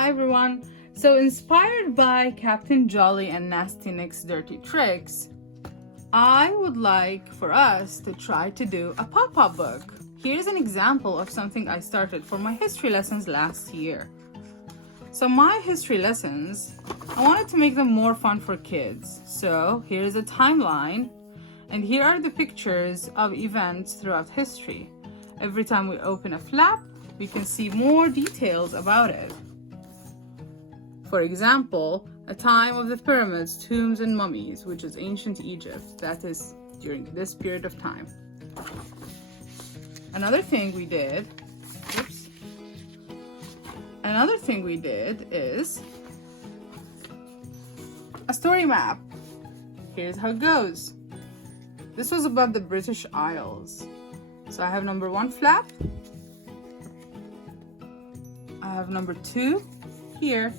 Hi everyone! So inspired by Captain Jolly and Nasty Nick's dirty tricks, I would like for us to try to do a pop-up book. Here's an example of something I started for my history lessons last year. So my history lessons, I wanted to make them more fun for kids. So here's a timeline, and here are the pictures of events throughout history. Every time we open a flap, we can see more details about it. For example, a time of the pyramids, tombs, and mummies, which is ancient Egypt. That is during this period of time. Another thing we did is a story map. Here's how it goes. This was about the British Isles. So I have number 1 flap. I have number 2 here.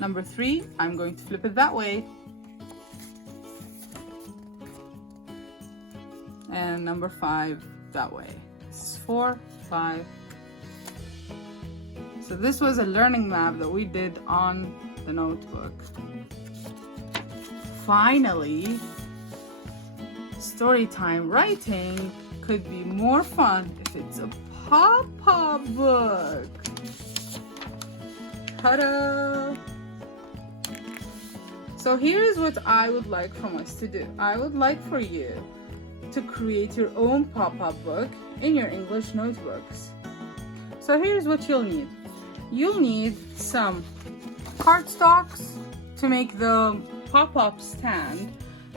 Number 3, I'm going to flip it that way. And number 5 that way. This is 4, 5. So this was a learning map that we did on the notebook. Finally, story time writing could be more fun if it's a pop-up book. Ta-da! So here's what I would like from us to do. I would like for you to create your own pop-up book in your English notebooks. So here's what you'll need. You'll need some cardstocks to make the pop-up stand,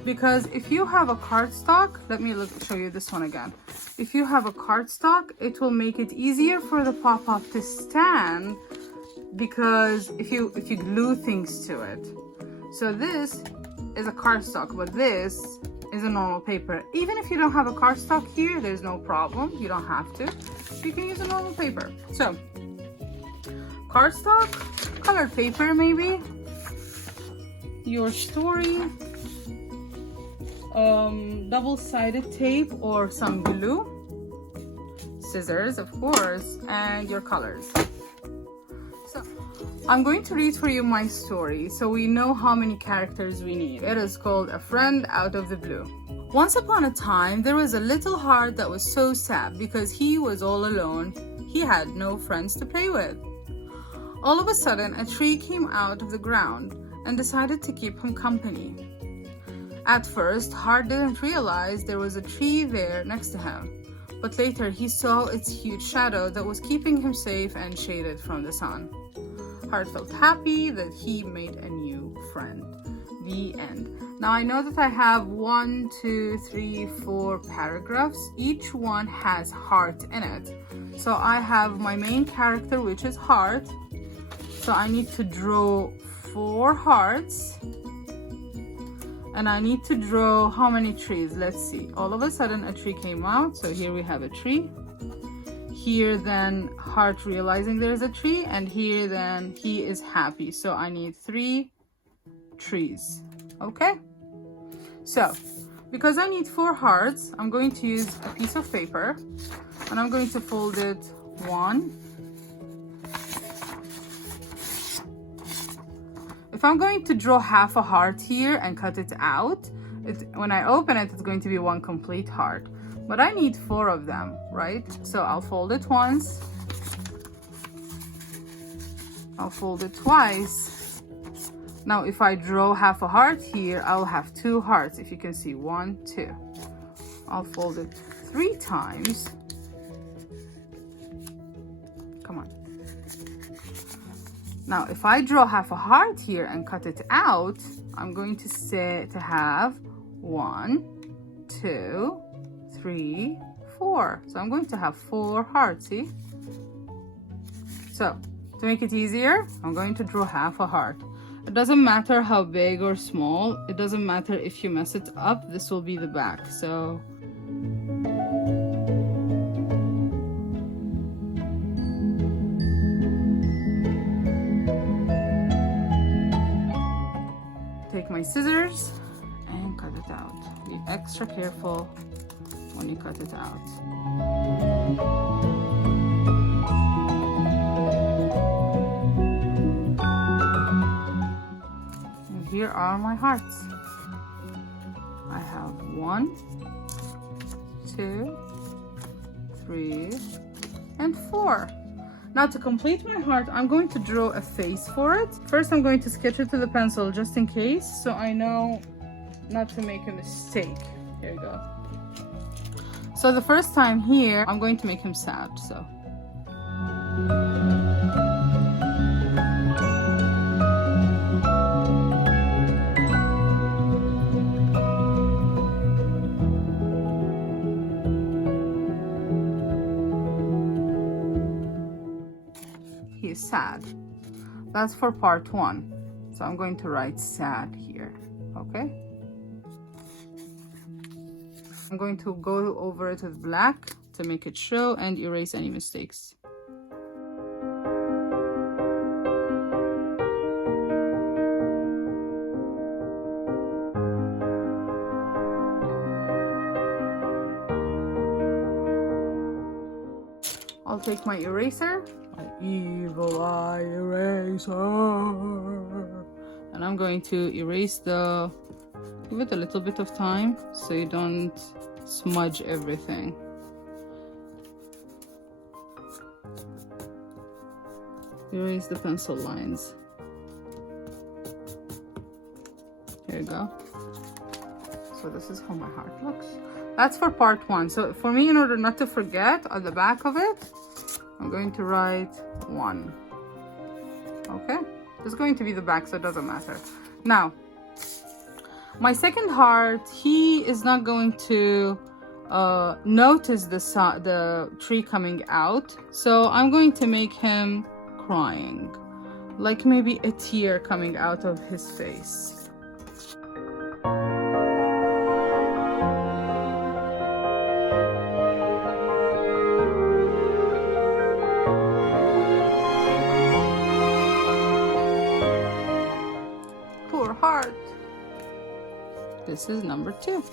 because if you have a cardstock, let me show you this one again. If you have a cardstock, it will make it easier for the pop-up to stand, because if you glue things to it. So this is a cardstock, but this is a normal paper. Even if you don't have a cardstock here, there's no problem. You don't have to. You can use a normal paper. So, cardstock, colored paper maybe, your story, double-sided tape or some glue, scissors of course, and your colors. I'm going to read for you my story so we know how many characters we need. It is called A Friend Out of the Blue. Once upon a time, there was a little heart that was so sad because he was all alone. He had no friends to play with. All of a sudden, a tree came out of the ground and decided to keep him company. At first, Heart didn't realize there was a tree there next to him, but later he saw its huge shadow that was keeping him safe and shaded from the sun. Heart felt happy that he made a new friend. The end. Now I know that I have 1, 2, 3, 4 paragraphs. Each one has Heart in it. So I have my main character, which is Heart. So I need to draw 4 hearts. And I need to draw how many trees? Let's see. All of a sudden a tree came out. So here we have a tree. Here then Heart realizing there's a tree, and here then he is happy. So I need 3 trees. Okay? So because I need 4 hearts, I'm going to use a piece of paper and I'm going to fold it 1. If I'm going to draw half a heart here and cut it out, when I open it, it's going to be 1 complete heart. But I need 4 of them, right? So I'll fold it once. I'll fold it twice. Now if I draw half a heart here, I'll have 2 hearts. If you can see, 1, 2. I'll fold it 3 times. Come on. Now if I draw half a heart here and cut it out, I'm going to have 1, 2, 3, 4. So I'm going to have 4 hearts, see? So to make it easier, I'm going to draw half a heart. It doesn't matter how big or small. It doesn't matter if you mess it up. This will be the back. So take my scissors and cut it out. Be extra careful when you cut it out. here are my hearts. I have 1, 2, 3, and 4. Now to complete my heart, I'm going to draw a face for it. First, I'm going to sketch it with a pencil just in case, so I know not to make a mistake. Here we go. So the first time here, I'm going to make him sad, so. He is sad. That's for part 1. So I'm going to write sad here, okay? I'm going to go over it with black to make it show and erase any mistakes. I'll take my eraser, my evil eye eraser, and I'm going to erase give it a little bit of time so you don't smudge everything. Erase the pencil lines. Here you go. So this is how my heart looks. That's for part 1. So for me, in order not to forget, on the back of it, I'm going to write 1. Okay? It's going to be the back, so it doesn't matter. Now, my second heart, he is not going to notice the tree coming out. So I'm going to make him crying. Like maybe a tear coming out of his face. Heart. This is number 2.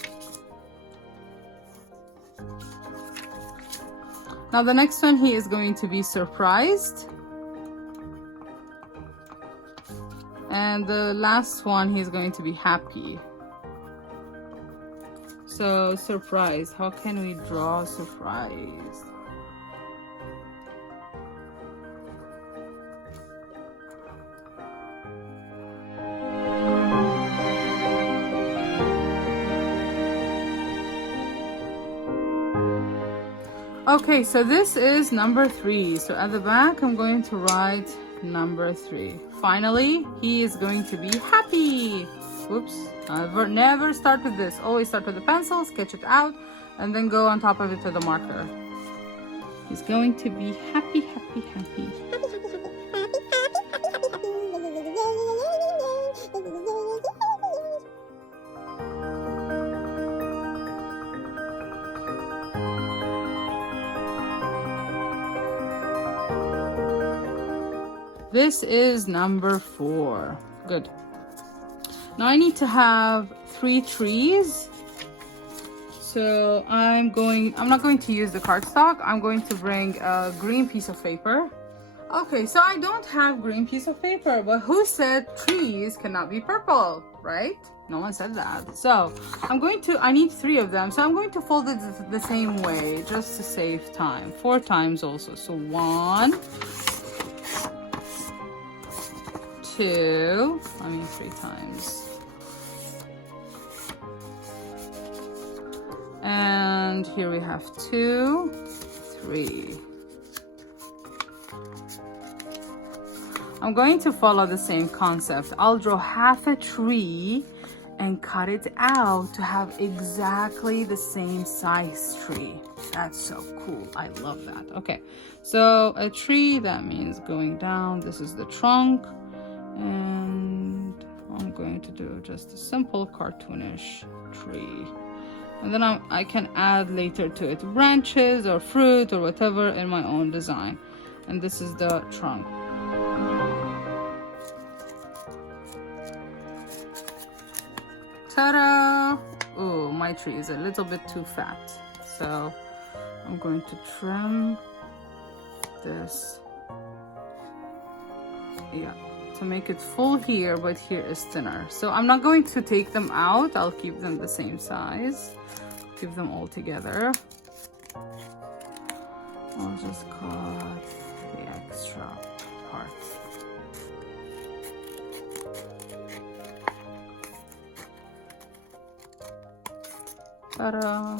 Now the next one, he is going to be surprised. And the last one, he's going to be happy. So surprise, how can we draw surprise? Okay, so this is number 3. So at the back, I'm going to write number 3. Finally, he is going to be happy. Whoops, never start with this. Always start with the pencil, sketch it out, and then go on top of it with a marker. He's going to be happy, happy, happy. This is number 4. Good. Now I need to have 3 trees. So I'm not going to use the cardstock. I'm going to bring a green piece of paper. Okay, so I don't have green piece of paper, but who said trees cannot be purple, right? No one said that. So I need 3 of them. So I'm going to fold it the same way just to save time. 4 times also. So 1, 2, 3 times. And here we have 2, 3. I'm going to follow the same concept. I'll draw half a tree and cut it out to have exactly the same size tree. That's so cool. I love that. Okay, so a tree, that means going down. This is the trunk. And I'm going to do just a simple cartoonish tree. And then I can add later to it branches or fruit or whatever in my own design. And this is the trunk. Ta-da! Oh, my tree is a little bit too fat. So I'm going to trim this. Yeah, to make it full here, but here is thinner. So I'm not going to take them out. I'll keep them the same size. Keep them all together. I'll just cut the extra parts. Ta-da!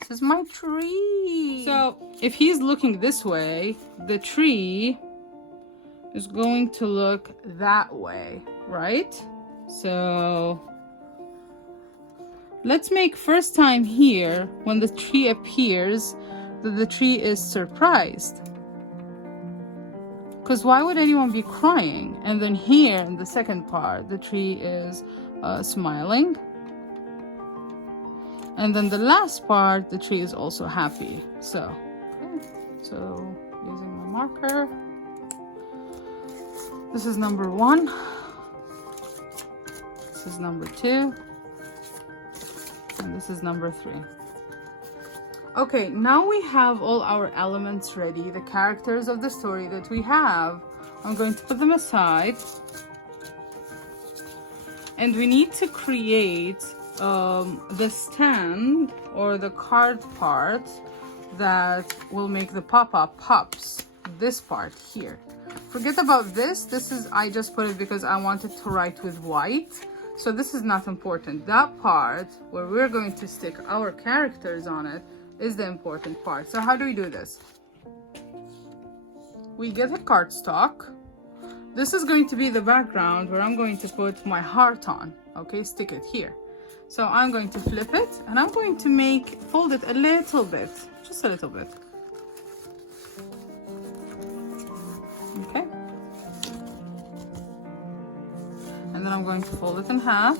This is my tree. So if he's looking this way, the tree is going to look that way, right? So let's make first time here, when the tree appears, that the tree is surprised. Because why would anyone be crying? And then here in the second part, the tree is smiling. And then the last part, the tree is also happy. So, okay. So using my marker, this is number 1. This is number 2. And this is number 3. Okay, now we have all our elements ready, the characters of the story that we have. I'm going to put them aside. And we need to create the stand or the card part that will make the pop-up pops. This part here. Forget about this. This is, I just put it because I wanted to write with white. So this is not important. That part where we're going to stick our characters on it is the important part. So how do we do this? We get a cardstock. This is going to be the background where I'm going to put my heart on. Okay, stick it here. So I'm going to flip it and I'm going to fold it a little bit, just a little bit. Okay. And then I'm going to fold it in half.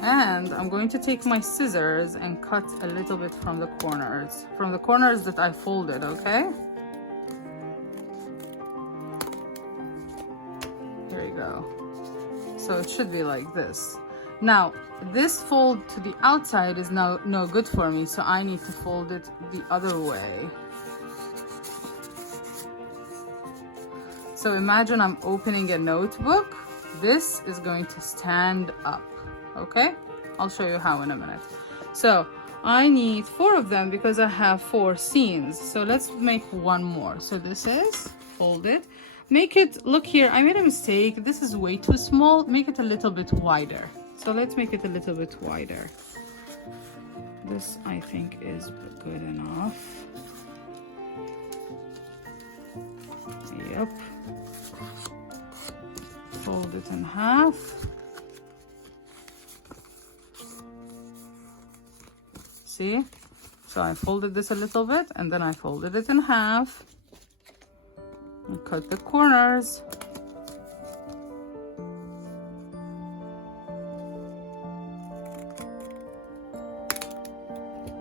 And I'm going to take my scissors and cut a little bit from the corners that I folded, okay? Here we go. So it should be like this. Now, this fold to the outside is no good for me, so I need to fold it the other way. So imagine I'm opening a notebook. This is going to stand up, okay? I'll show you how in a minute. So I need 4 of them because I have 4 scenes. So let's make one more. So this is folded. Make it, look here, I made a mistake. This is way too small. Make it a little bit wider. So let's make it a little bit wider. This, I think, is good enough. Yep. Fold it in half. See? So I folded this a little bit and then I folded it in half. And cut the corners.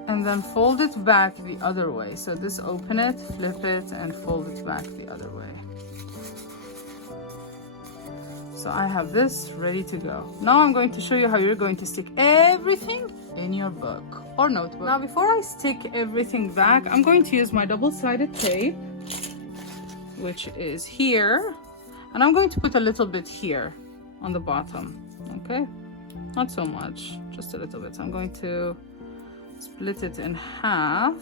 And then fold it back the other way. So this, open it, flip it, and fold it back the other way. So I have this ready to go. Now I'm going to show you how you're going to stick everything in your book or notebook. Now before I stick everything back, I'm going to use my double-sided tape, which is here, and I'm going to put a little bit here on the bottom, okay? Not so much, just a little bit. So I'm going to split it in half.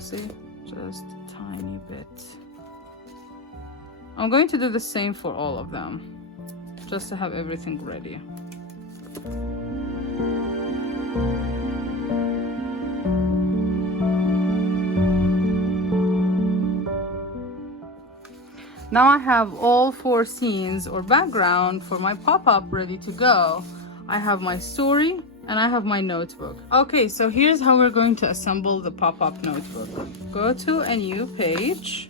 See, just a tiny bit. I'm going to do the same for all of them, just to have everything ready. Now I have all 4 scenes or background for my pop-up ready to go. I have my story and I have my notebook. Okay, so here's how we're going to assemble the pop-up notebook. Go to a new page.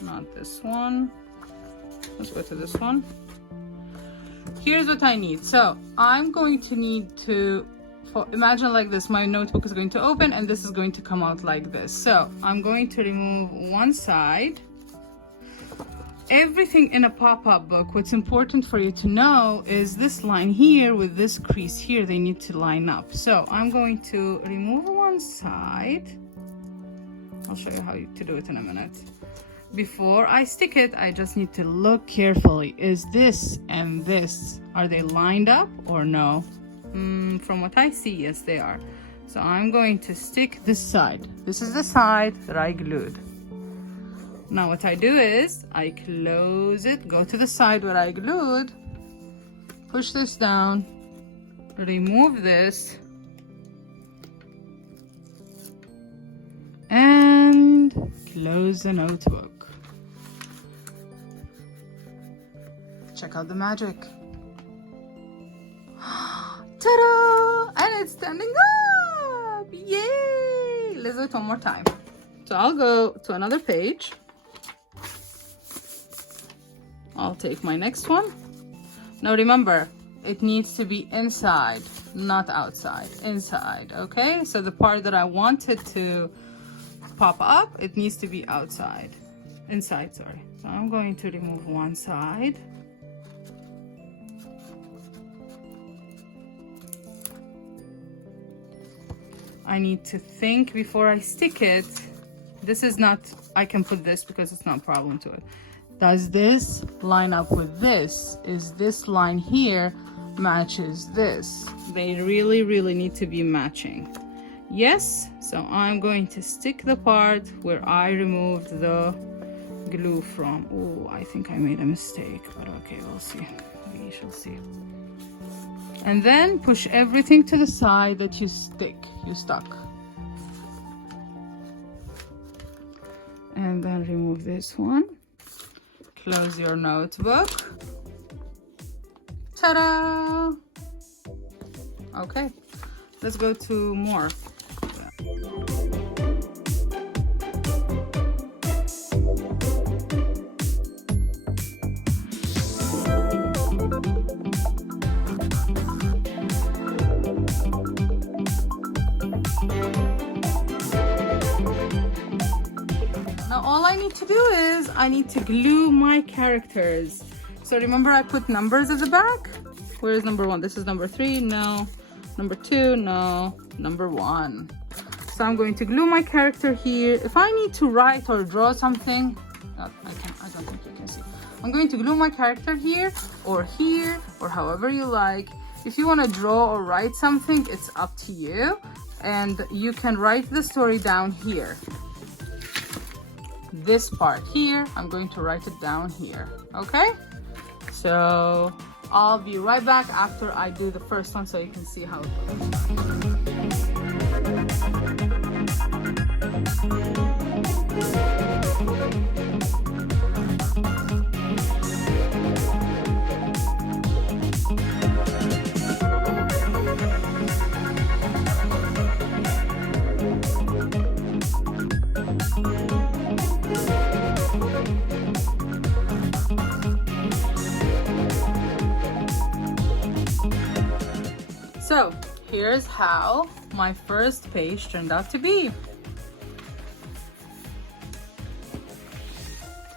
Not this one. Let's go to this one. Here's what I need. So I'm going to need to, imagine like this, my notebook is going to open and this is going to come out like this. So I'm going to remove one side. everything in a pop-up book, what's important for you to know is this line here with this crease here, they need to line up. So I'm going to remove one side. I'll show you how to do it in a minute. Before I stick it, I just need to look carefully. Is this and this, are they lined up or no? From what I see, yes, they are. So I'm going to stick this side. This is the side that I glued. Now what I do is I close it, go to the side where I glued, push this down, remove this, and close the notebook. Check out the magic. Ta-da! And it's standing up! Yay! Let's do it one more time. So I'll go to another page. I'll take my next one. Now remember, it needs to be inside, not outside. Inside, okay? So the part that I wanted to pop up, it needs to be outside. Inside, sorry. So I'm going to remove one side. I need to think before I stick it. This is not, I can put this because it's not a problem to it. Does this line up with this? Is this line here matches this? They really, really need to be matching. Yes, so I'm going to stick the part where I removed the glue from. Oh, I think I made a mistake, but okay, we'll see. We shall see. And then push everything to the side that you stuck. And then remove this one. Close your notebook. Ta-da! Okay, let's go to more. Now all I need to do is I need to glue my characters. So remember I put numbers at the back? Where is number 1? This is number 3, no. Number 2, no. Number 1. So I'm going to glue my character here. If I need to write or draw something, I don't think you can see. I'm going to glue my character here, or however you like. If you want to draw or write something, it's up to you. And you can write the story down here. This part here, I'm going to write it down here, okay? So I'll be right back after I do the first one so you can see how it So here's how my first page turned out to be.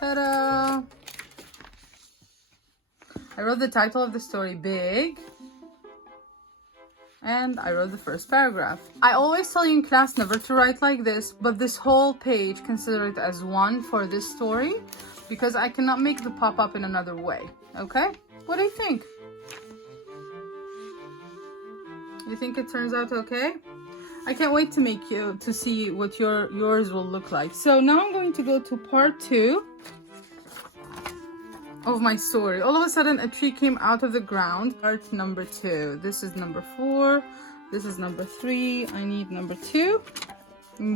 Ta-da! I wrote the title of the story big, and I wrote the first paragraph. I always tell you in class never to write like this, but this whole page, consider it as one for this story, because I cannot make the pop-up in another way, okay? What do you think? You think it turns out okay? I can't wait to see what yours will look like. So now I'm going to go to part 2 of my story. All of a sudden a tree came out of the ground. Part number 2. This is number 4. This is number 3. I need number 2.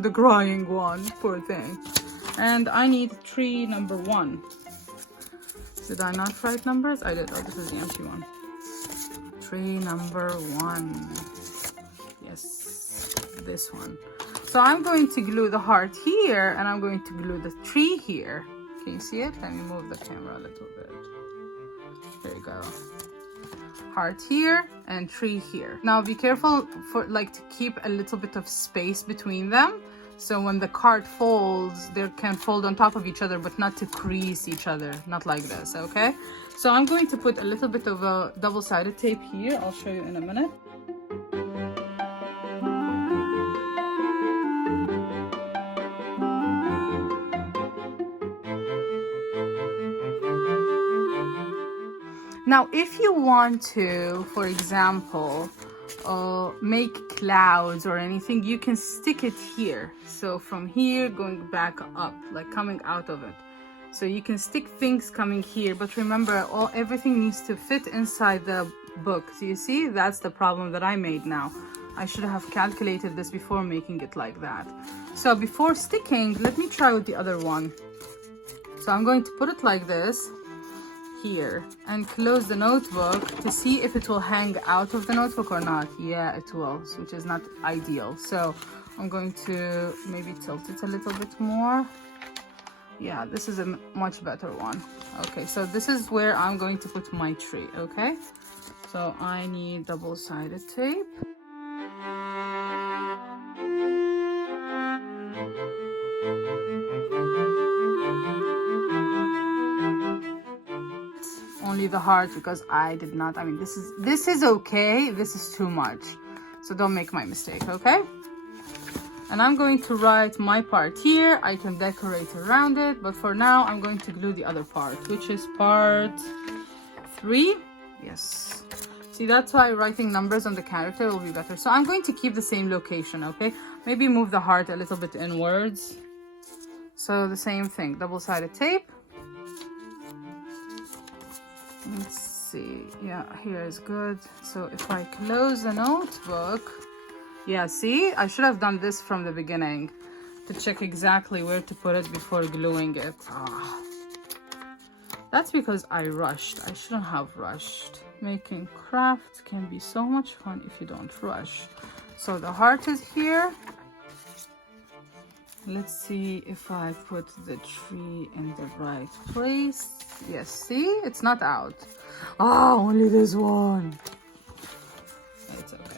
The crying one, poor thing. And I need tree number 1. Did I not write numbers? I did. Oh, this is the empty one. Tree number 1. Yes, this one. So I'm going to glue the heart here, and I'm going to glue the tree here. Can you see it? Let me move the camera a little bit. There you go. Heart here and tree here. Now be careful to keep a little bit of space between them, So when the card folds, they can fold on top of each other, but not to crease each other, not like this, okay? So I'm going to put a little bit of a double-sided tape here. I'll show you in a minute. Now, if you want to, for example, make clouds or anything, you can stick it here. So from here, going back up, like coming out of it. So you can stick things coming here, but remember, everything needs to fit inside the book. So you see, that's the problem that I made now. I should have calculated this before making it like that. So before sticking, let me try with the other one. So I'm going to put it like this here and close the notebook to see if it will hang out of the notebook or not. Yeah, it will, which is not ideal. So I'm going to maybe tilt it a little bit more. Yeah, this is a much better one. Okay, so this is where I'm going to put my tree. Okay, so I need double-sided tape. Only the heart, because I did not, I mean, this is okay, this is too much, so don't make my mistake, okay? And I'm going to write my part here. I can decorate around it, but for now I'm going to glue the other part, which is part 3. Yes, see, that's why writing numbers on the character will be better. So I'm going to keep the same location, okay? Maybe move the heart a little bit inwards. So the same thing, double-sided tape. Let's see, yeah, here is good. So if I close the notebook, yeah, see, I should have done this from the beginning to check exactly where to put it before gluing it. That's because I rushed. I shouldn't have rushed. Making craft can be so much fun if you don't rush. So the heart is here. Let's see if I put the tree in the right place. Yes, see, it's not out. Only this one. It's okay.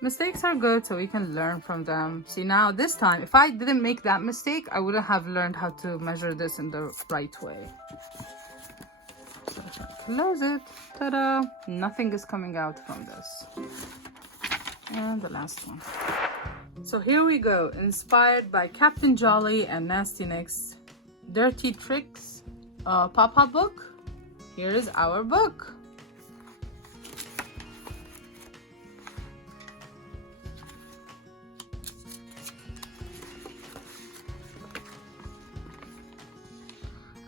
Mistakes are good, so we can learn from them. See, now this time, if I didn't make that mistake, I wouldn't have learned how to measure this in the right way. So if I close it, ta-da, nothing is coming out from this. And the last one. So here we go, inspired by Captain Jolly and Nasty Nick's Dirty Tricks pop-up book. Here is our book.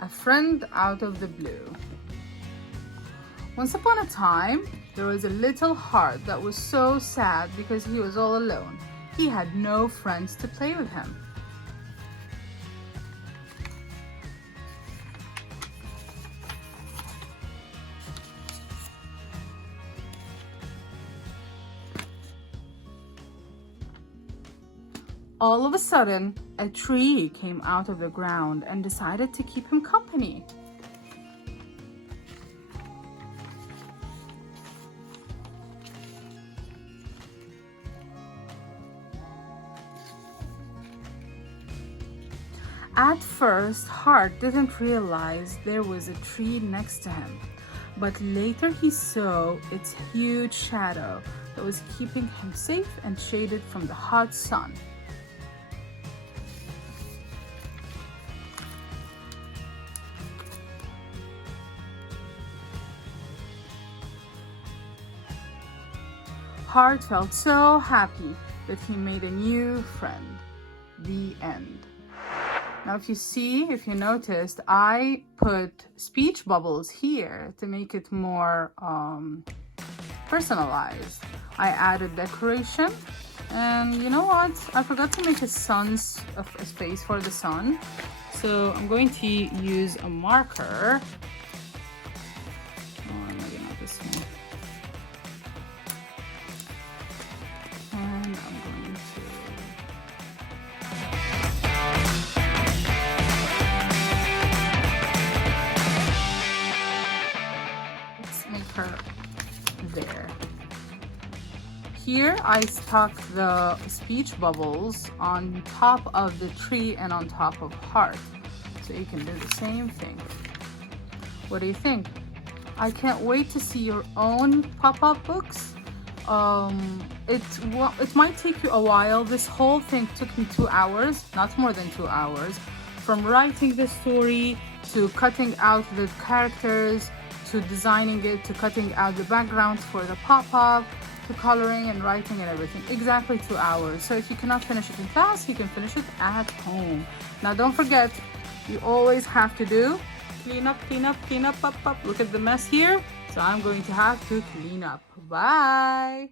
A friend out of the blue. Once upon a time, there was a little heart that was so sad because he was all alone. He had no friends to play with him. All of a sudden, a tree came out of the ground and decided to keep him company. At first, Hart didn't realize there was a tree next to him, but later he saw its huge shadow that was keeping him safe and shaded from the hot sun. Hart felt so happy that he made a new friend. The end. Now if you noticed, I put speech bubbles here to make it more personalized. I added decoration, and you know what? I forgot to make a space for the sun. So I'm going to use a marker. Maybe not this one. And I'm going to her there. here I stuck the speech bubbles on top of the tree and on top of heart. So you can do the same thing. What do you think? I can't wait to see your own pop-up books. It might take you a while. This whole thing took me 2 hours, not more than 2 hours, from writing the story to cutting out the characters to designing it to cutting out the backgrounds for the pop-up to coloring and writing and everything. Exactly 2 hours. So if you cannot finish it in class, you can finish it at home. Now don't forget, you always have to do clean up, clean up, clean up, up. Look at the mess here. So I'm going to have to clean up. Bye.